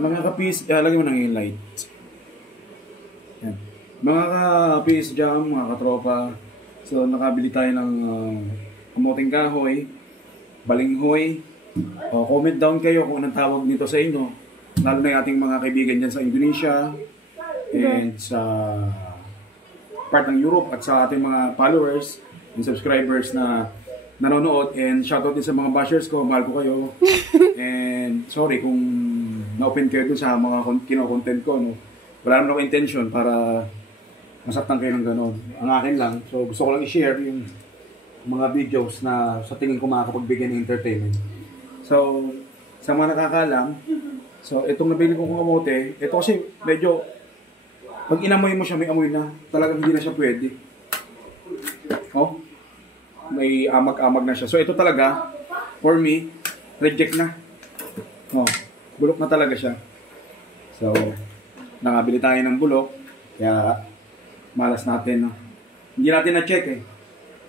mga kapis, lagyan mo ng light. Yan. Mga kapis dyan, mga katropa. So, nakabili tayo ng kamuting kahoy, balinghoy. Comment down kayo kung anong tawag nito sa inyo. Lalo na yung ating mga kaibigan dyan sa Indonesia and sa part ng Europe at sa ating mga followers and subscribers na nanonood, and shoutout din sa mga bashers ko, mahal ko kayo. And sorry kung na-open kayo dun sa mga kino-content ko, no? Wala naman akong intention para masaktan kayo ng gano'n. Ang akin lang, so gusto ko lang i-share yung mga videos na sa tingin ko makakapagbigay ng entertainment. So, sa mga nakakalam, so itong nabili kong kamote, ito kasi medyo, pag inamoy mo siya, may amoy na. Talagang hindi na siya pwede. Oh, may amag-amag na siya. So ito talaga, for me, reject na. Oh, bulok na talaga siya. So, nakabili tayo ng bulok, kaya malas natin, no? Hindi natin na-check eh.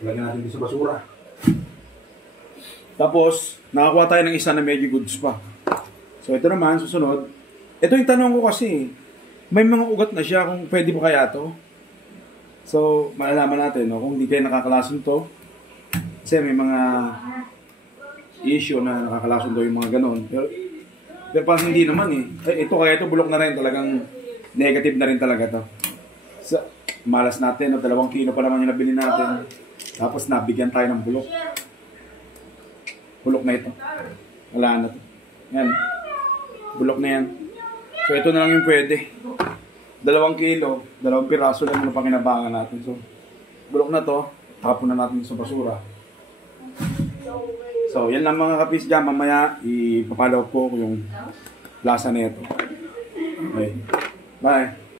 Lagyan natin dito sa basura. Tapos, nakakuha tayo ng isa na medyo goods pa. So, ito naman, susunod. Ito yung tanong ko kasi, may mga ugat na siya kung pwede ba kaya to. So, malalaman natin, no? Kung hindi kayo nakakalason to. Kasi may mga issue na nakakalason to yung mga ganon. Pero parang hindi naman eh. Ito kaya ito, bulok na rin. Talagang negative na rin talaga to. So, malas natin, no? 2 kilo pa naman yung nabili natin. Tapos nabigyan tayo ng bulok. Bulok na ito. Wala na to. Yan. Bulok na yan. So ito na lang yung pwede. 2 kilo, 2 piraso lang yung pakinabangan natin. So, bulok na to. Tapon na natin sa basura. So, yan lang mga kapis dyan. Mamaya, ipapalaw ko yung lasa na ito. Okay. Bye.